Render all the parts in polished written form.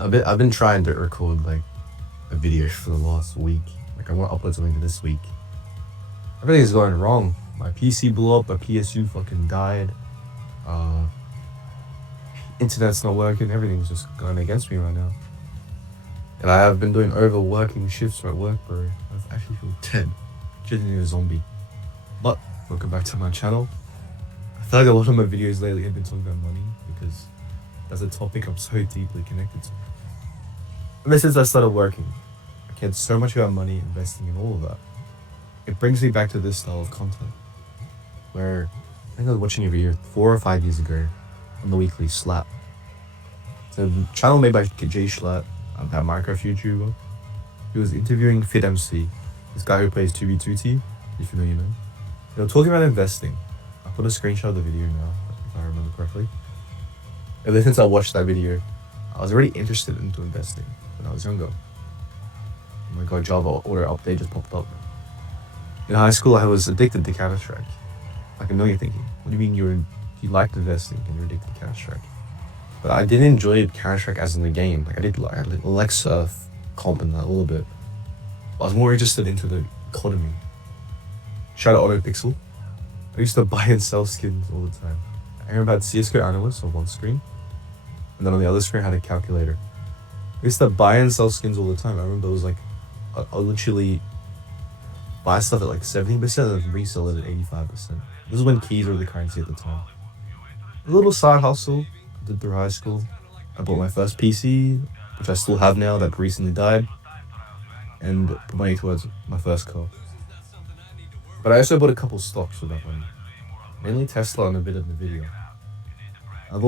I've been trying to record like a video for the last week. Like I want to upload something this week. Everything's going wrong. My PC blew up. My PSU fucking died. Uh, Internet's not working. Everything's just going against me right now. And I have been doing overworking shifts at work, bro. I actually feel dead, genuinely a zombie. But welcome back to my channel. I feel like a lot of my videos lately have been talking about money because that's a topic I'm so deeply connected to. Ever since I started working, I cared so much about money, investing, and all of that. It brings me back to this style of content, where I think I was watching a video 4 or 5 years ago on the weekly Slap. It's a channel made by Jay Schlatt, that Minecraft YouTuber. He was interviewing FitMC, this guy who plays 2v2T, if you know, you know. They were talking about investing. I put a screenshot of the video now, if I remember correctly. Ever since I watched that video, I was already interested into investing when I was younger. Oh my god, Java order update just popped up. In high school, I was addicted to Counter-Strike. Like, I know you're thinking, what do you mean you liked investing and you're addicted to Counter-Strike? But I didn't enjoy Counter-Strike as in the game. Like, I did like Surf, Comp and that a little bit. But I was more interested into the economy. Shout out AutoPixel. I used to buy and sell skins all the time. I remember I had CSGO Analyst on one screen, and then on the other screen I had a calculator. I used to buy and sell skins all the time. I remember it was like, I literally buy stuff at like 70% and resell it at 85%. This is when keys were the currency at the time. A little side hustle I did through high school. I bought my first PC, which I still have now, that recently died, and put money towards my first car. But I also bought a couple stocks with that money, mainly Tesla and a bit of Nvidia. I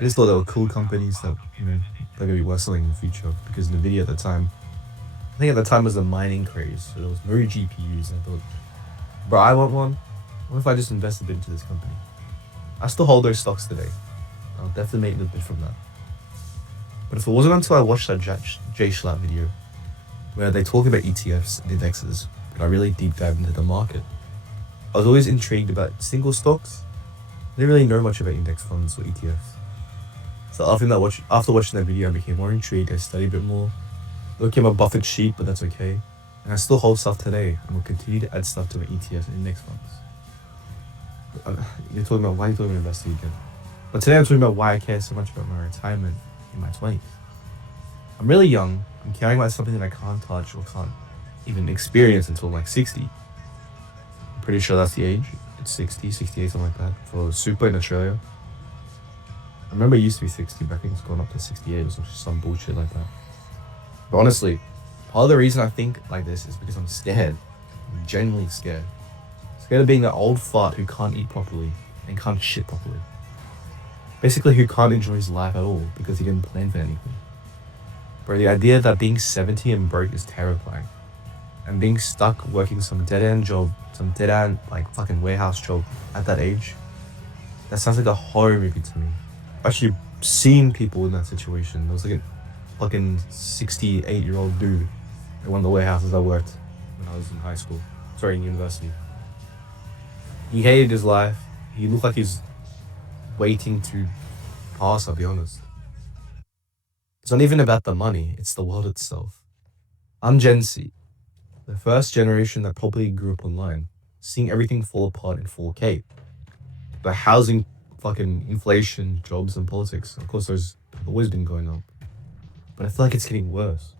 just thought they were cool companies that, you know, they're gonna be worth something in the future, because Nvidia at the time, I think at the time was the mining craze, so there was no GPUs, and I thought, bro, I want one. What if I just invest a bit into this company? I still hold those stocks today. I'll definitely make a bit from that. But if it wasn't until I watched that Jay Schlatt video, where they talk about ETFs and indexes, that I really deep dived into the market. I was always intrigued about single stocks. I didn't really know much about index funds or ETFs. So after watching that video, I became more intrigued. I studied a bit more. I became a Buffett sheep, but that's okay. And I still hold stuff today, and will continue to add stuff to my ETFs and index funds. You're talking about why you're talking about investing again. But today I'm talking about why I care so much about my retirement in my 20s. I'm really young. I'm caring about something that I can't touch or can't even experience until like 60. I'm pretty sure that's the age. It's 60, 68, something like that, for super in Australia. I remember it used to be 60, but I think it's gone up to 68 or some bullshit like that. But honestly, part of the reason I think like this is because I'm scared. I'm genuinely scared. Scared of being that old fart who can't eat properly and can't shit properly. Basically, who can't enjoy his life at all because he didn't plan for anything. Bro, the idea that being 70 and broke is terrifying. And being stuck working some dead-end job, some dead-end, like, fucking warehouse job at that age, that sounds like a horror movie to me. I've actually seen people in that situation. There was like a fucking 68-year-old dude at one of the warehouses I worked when I was in high school. Sorry, in university. He hated his life. He looked like he's waiting to pass, I'll be honest. It's not even about the money, it's the world itself. I'm Gen Z, the first generation that probably grew up online, seeing everything fall apart in 4K. The housing, fucking inflation, jobs, and politics, of course, those have always been going up. But I feel like it's getting worse.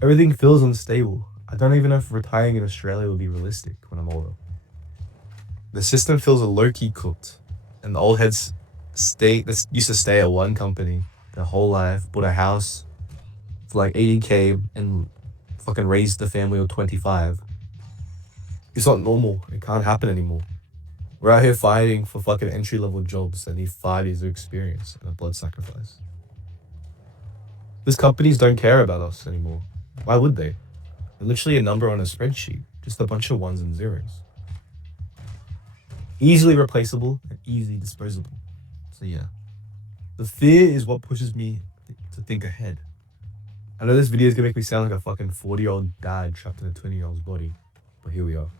Everything feels unstable. I don't even know if retiring in Australia will be realistic when I'm older. The system feels low-key cooked, and the old heads that used to stay at one company their whole life, bought a house for like 80K and fucking raised the family of 25. It's not normal. It can't happen anymore. We're out here fighting for fucking entry-level jobs that need 5 years of experience and a blood sacrifice. These companies don't care about us anymore. Why would they? They're literally a number on a spreadsheet, just a bunch of ones and zeros. Easily replaceable and easily disposable. So yeah. The fear is what pushes me to think ahead. I know this video is gonna make me sound like a fucking 40-year-old dad trapped in a 20-year-old's body, but here we are.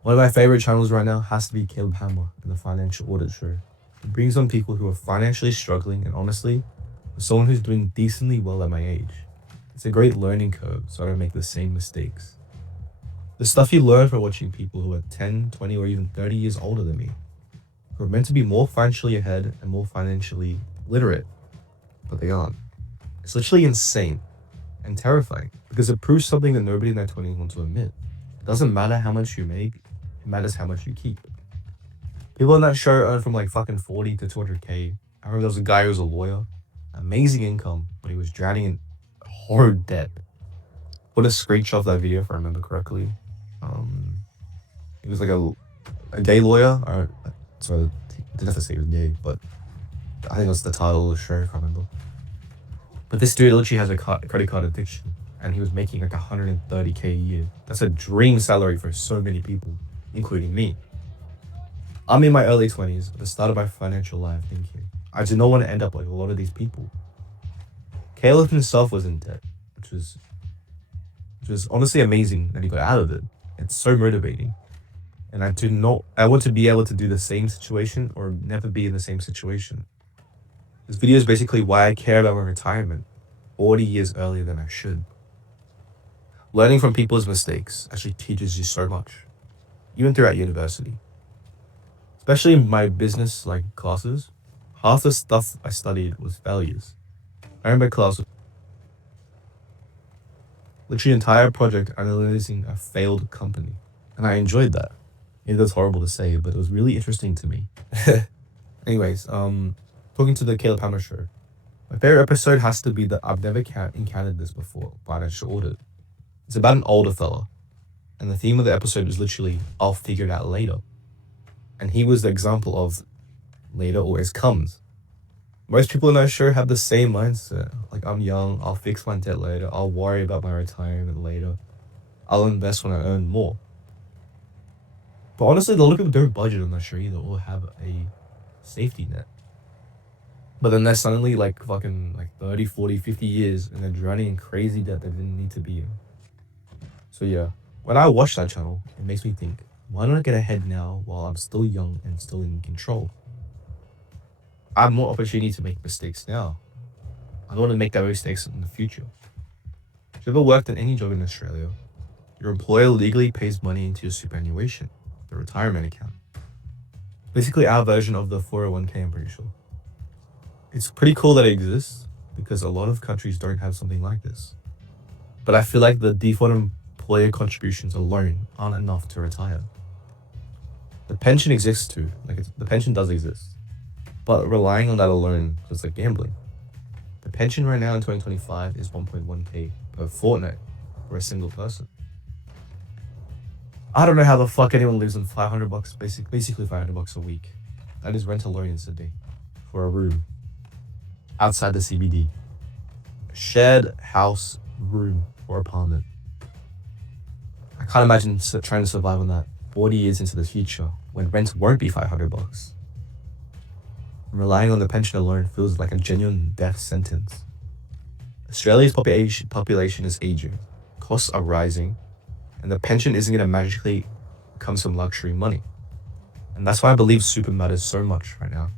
One of my favorite channels right now has to be Caleb Hammer and the Financial Audit Show. It brings on people who are financially struggling, and honestly, someone who's doing decently well at my age. It's a great learning curve, so I don't make the same mistakes. The stuff you learn from watching people who are 10, 20, or even 30 years older than me, who are meant to be more financially ahead and more financially literate, but they aren't. It's literally insane and terrifying because it proves something that nobody in their 20s wants to admit. It doesn't matter how much you make, it matters how much you keep. People on that show earn from like fucking 40 to 200K. I remember there was a guy who was a lawyer, amazing income, but he was drowning in horrid debt. Put a screenshot of that video if I remember correctly. Um, he was like a gay lawyer, or sorry, didn't have to say he was gay, but I think that's the title of the show. I can't remember. But this dude literally has a credit card addiction, and he was making like 130K a year. That's a dream salary for so many people, including me. I'm in my early 20s, at the start of my financial life, thinking I do not want to end up like a lot of these people. Caleb himself was in debt, which was honestly amazing that he got out of it. It's so motivating. And I want to be able to do the same situation or never be in the same situation. This video is basically why I care about my retirement 40 years earlier than I should. Learning from people's mistakes actually teaches you so much, even throughout university. Especially in my business like classes, half the stuff I studied was failures. I remember class literally entire project analyzing a failed company. And I enjoyed that. It was horrible to say, but it was really interesting to me. Anyways, talking to the Caleb Hammer show. My favorite episode has to be that I've never encountered this before, financial audit. It's about an older fella. And the theme of the episode is literally, I'll figure it out later. And he was the example of later always comes. Most people in that show have the same mindset. Like, I'm young, I'll fix my debt later, I'll worry about my retirement later, I'll invest when I earn more. But honestly, a lot of people don't budget on that show either or have a safety net. But then they're suddenly like fucking like 30, 40, 50 years and they're drowning in crazy debt they didn't need to be in. So yeah, when I watch that channel, it makes me think, why don't I get ahead now while I'm still young and still in control? I have more opportunity to make mistakes now. I don't want to make those mistakes in the future. If you ever worked at any job in Australia, your employer legally pays money into your superannuation, the retirement account. Basically our version of the 401k, I'm pretty sure. It's pretty cool that it exists because a lot of countries don't have something like this. But I feel like the default employer contributions alone aren't enough to retire. The pension exists too, the pension does exist. But relying on that alone is like gambling. The pension right now in 2025 is 1.1k per fortnight for a single person. I don't know how the fuck anyone lives on $500, basically $500 a week. That is rent alone in Sydney for a room outside the CBD. A shared house, room, or apartment. I can't imagine trying to survive on that 40 years into the future when rent won't be $500. Relying on the pension alone feels like a genuine death sentence. Australia's population is aging, costs are rising, and the pension isn't going to magically come some luxury money. And that's why I believe super matters so much right now,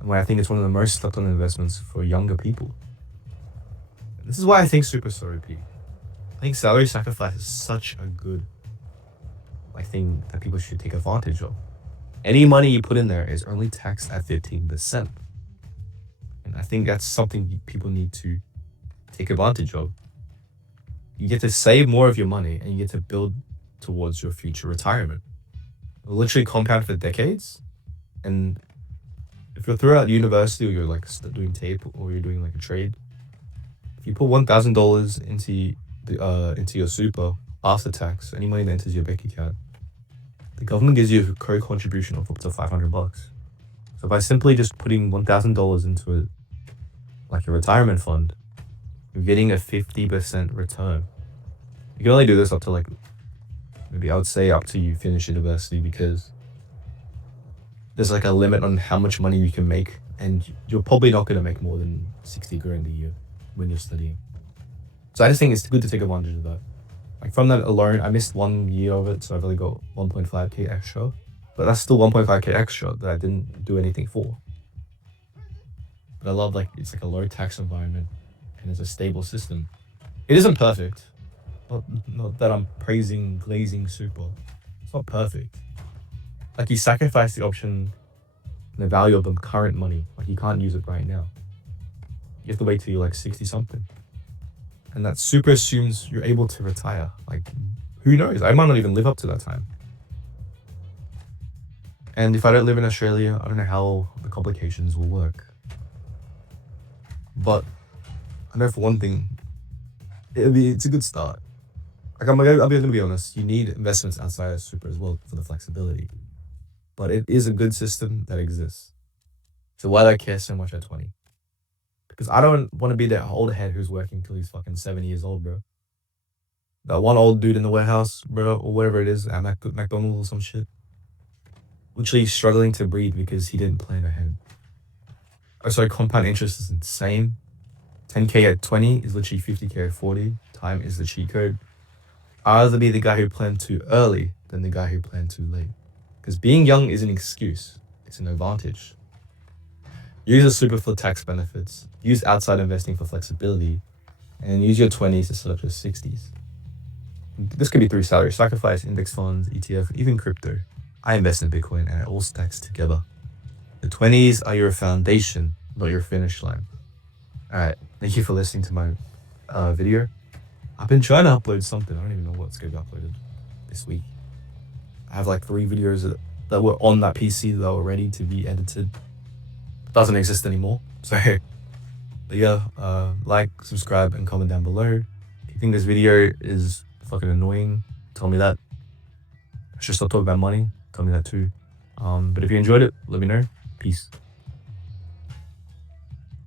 and why I think it's one of the most slept on investments for younger people. And this is why I think super is so OP. I think salary sacrifice is such a good thing that people should take advantage of. Any money you put in there is only taxed at 15%. And I think that's something people need to take advantage of. You get to save more of your money and you get to build towards your future retirement. It'll literally compound for decades. And if you're throughout university or you're like doing tape or you're doing like a trade, if you put $1,000 into your super after tax, any money that enters your bank account, the government gives you a co-contribution of up to $500. So by simply just putting $1,000 into a retirement fund, you're getting a 50% return. You can only do this up to maybe I would say up to you finish university because there's a limit on how much money you can make, and you're probably not going to make more than 60 grand a year when you're studying. So I just think it's good to take advantage of that. From that alone, I missed 1 year of it, so I've only got 1.5k extra. But that's still 1.5k extra that I didn't do anything for. But But I love like it's like a low tax environment and it's a stable system. It isn't perfect. Not that I'm praising glazing super. It's not perfect. Like you sacrifice the option and the value of the current money. Like you can't use it right now. You have to wait till you're like 60 something. And that super assumes you're able to retire. Like who knows? I might not even live up to that time. And if I don't live in Australia, I don't know how the complications will work. But I know for one thing, it's a good start. Like I'll be gonna be honest, you need investments outside of super as well for the flexibility. But it is a good system that exists. So why do I care so much at 20? Because I don't want to be that old head who's working till he's fucking 70 years old, bro. That one old dude in the warehouse, bro, or whatever it is, at McDonald's or some shit. Literally struggling to breathe because he didn't plan ahead. Oh, sorry, compound interest is insane. 10K at 20 is literally 50K at 40. Time is the cheat code. I'd rather be the guy who planned too early than the guy who planned too late. Because being young is an excuse. It's an advantage. Use a super for tax benefits. Use outside investing for flexibility. And use your 20s to set up your 60s. This could be through salary sacrifice, index funds, ETF, even crypto. I invest in Bitcoin and it all stacks together. The 20s are your foundation, not your finish line. Alright, thank you for listening to my video. I've been trying to upload something. I don't even know what's going to be uploaded this week. I have like 3 videos that were on that PC that were ready to be edited. Doesn't exist anymore. So, but yeah, like, subscribe, and comment down below. If you think this video is fucking annoying, tell me that. I should stop talking about money. Tell me that too. But if you enjoyed it, let me know. Peace.